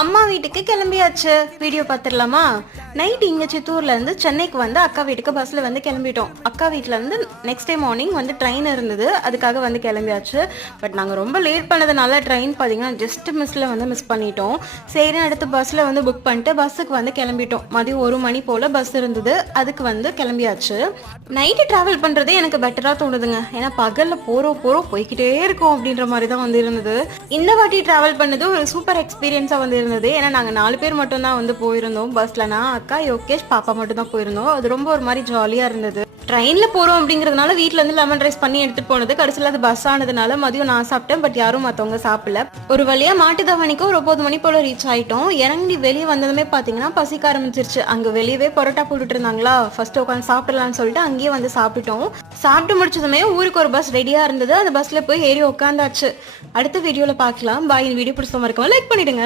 அம்மா வீட்டுக்கு கிளம்பியாச்சு. வீடியோ பார்த்துடலாமா? நைட் இங்கே சித்தூர்லேருந்து சென்னைக்கு வந்து அக்கா வீட்டுக்கு பஸ்ஸில் வந்து கிளம்பிட்டோம். அக்கா வீட்டிலேருந்து நெக்ஸ்ட் டே மார்னிங் வந்து ட்ரெயின் இருந்தது, அதுக்காக வந்து கிளம்பியாச்சு. பட் நாங்கள் ரொம்ப லேட் பண்ணதுனால ட்ரெயின் பார்த்தீங்கன்னா ஜஸ்ட் மிஸ் பண்ணிட்டோம். சரி, அடுத்து பஸ்ஸில் வந்து புக் பண்ணிட்டு பஸ்ஸுக்கு வந்து கிளம்பிட்டோம். மதியம் 1 மணி போல் பஸ் இருந்தது, அதுக்கு வந்து கிளம்பியாச்சு. நைட்டு ட்ராவல் பண்ணுறதே எனக்கு பெட்டராக தோணுதுங்க. ஏன்னா பகலில் போகிறோம் போய்கிட்டே இருக்கோம் அப்படின்ற மாதிரி தான் வந்து இருந்தது. இந்த வாட்டி ட்ராவல் பண்ணது ஒரு சூப்பர் எக்ஸ்பீரியன்ஸாக வந்து இருந்தது. ஏன்னா நாங்கள் 4 பேர் மட்டும் தான் வந்து போயிருந்தோம் பஸ்ஸில். நான், அக்கா, யோகேஷ், பாப்பா மட்டும் தான் போயிருந்தோம். அது ரொம்ப ஒரு மாதிரி ஜாலியாக இருந்தது. ட்ரெயினில் போகிறோம் அப்படிங்கிறதுனால வீட்டில் வந்து லெமன் ரைஸ் பண்ணி எடுத்துகிட்டு போனது. கடைசியில் அது பஸ் ஆனதுனால மதியம் நான் சாப்பிட்டேன், பட் யாரும் மற்றவங்க சாப்பிடல. ஒரு வழியாக மாட்டுத்தாவணிக்கு ஒரு 9 மணி போல் ரீச் ஆகிட்டோம். இறங்கி வெளியே வந்ததுமே பார்த்தீங்கன்னா பசிக்க ஆரம்பிச்சிருச்சு. அங்கே வெளியவே பரோட்டா போட்டுட்டு இருந்தாங்களா, ஃபர்ஸ்ட் உட்காந்து சாப்பிடலான்னு சொல்லிட்டு அங்கேயே வந்து சாப்பிட்டுட்டோம். சாப்பிட்டு முடிச்சதுமே ஊருக்கு ஒரு பஸ் ரெடியாக இருந்தது. அந்த பஸ்ஸில் போய் ஏறி உட்காந்தாச்சு. அடுத்த வீடியோவில் பார்க்கலாம். பாய். வீடியோ பிடிச்ச மாதிரி லைக் பண்ணிடுங்க.